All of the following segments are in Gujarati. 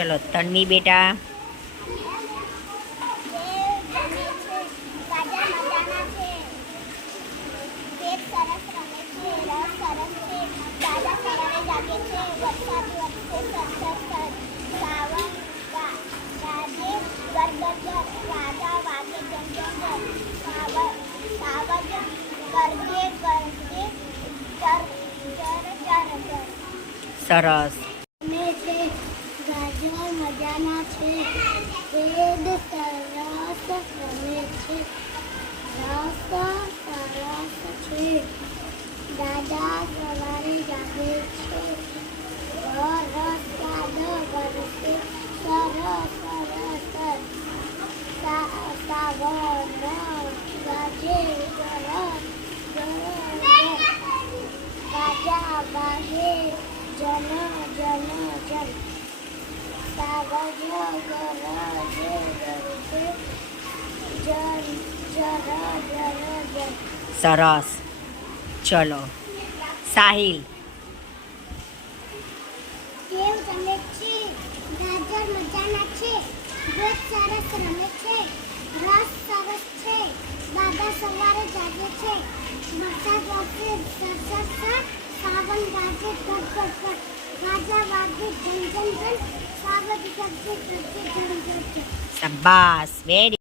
ચલો તન્વી બેટા સરસ અમે છે ગાજર મજાના છે. વેદ સરસ રમે છે. રસ સરસ છે. દાદા સવારે જાગે છે. વરસાદ વરસે. સરસ સરસ સાવન ગાજે ગરજ રાજા બાગે જન જન જન. સરસ ચલો સાહિલ દેવ તમે છે ગાજર મજાના છે વેદ સરસ રમે છે રસ સરસ છે દાદા સવારે જાગે છે વરસાદ વરસે સરસર સાવન ગાજે ગટ ગટ ગટ રાજા વાગે જન જન જન Some Sambas, very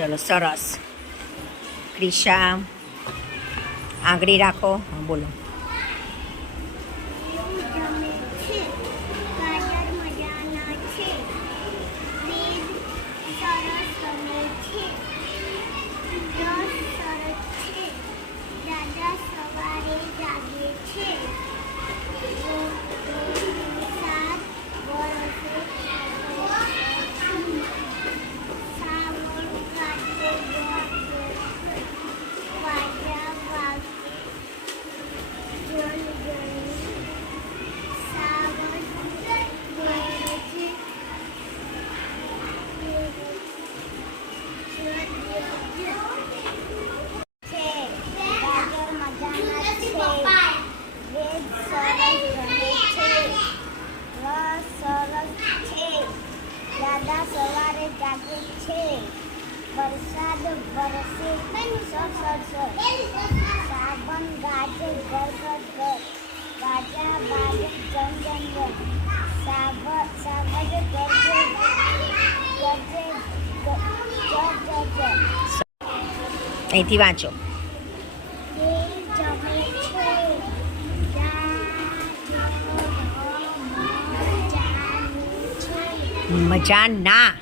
ચલો સરસ. ક્રિશા આંગળી રાખો. બોલો. દાદા સવારે જાગે છે. વરસાદ વરસે સર સર સર. સાબન ગાજે, ઘર ઘર ઘર. ગાજા બાજે જન જન જન સાવ સાવજ ગરજે ગરજે ગ- જર જર જર અહીંથી વાંચો. જાનું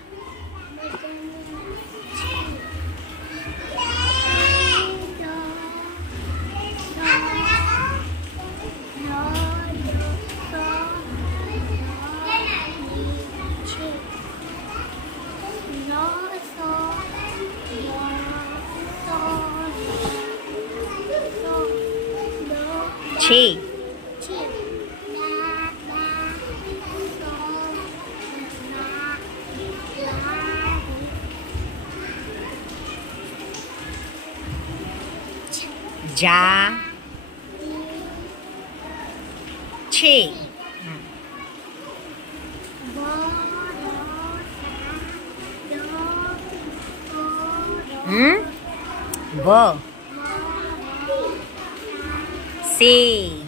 છે જા. છે. હમ? વ. સે.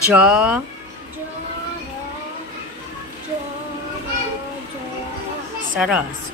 જ સરસ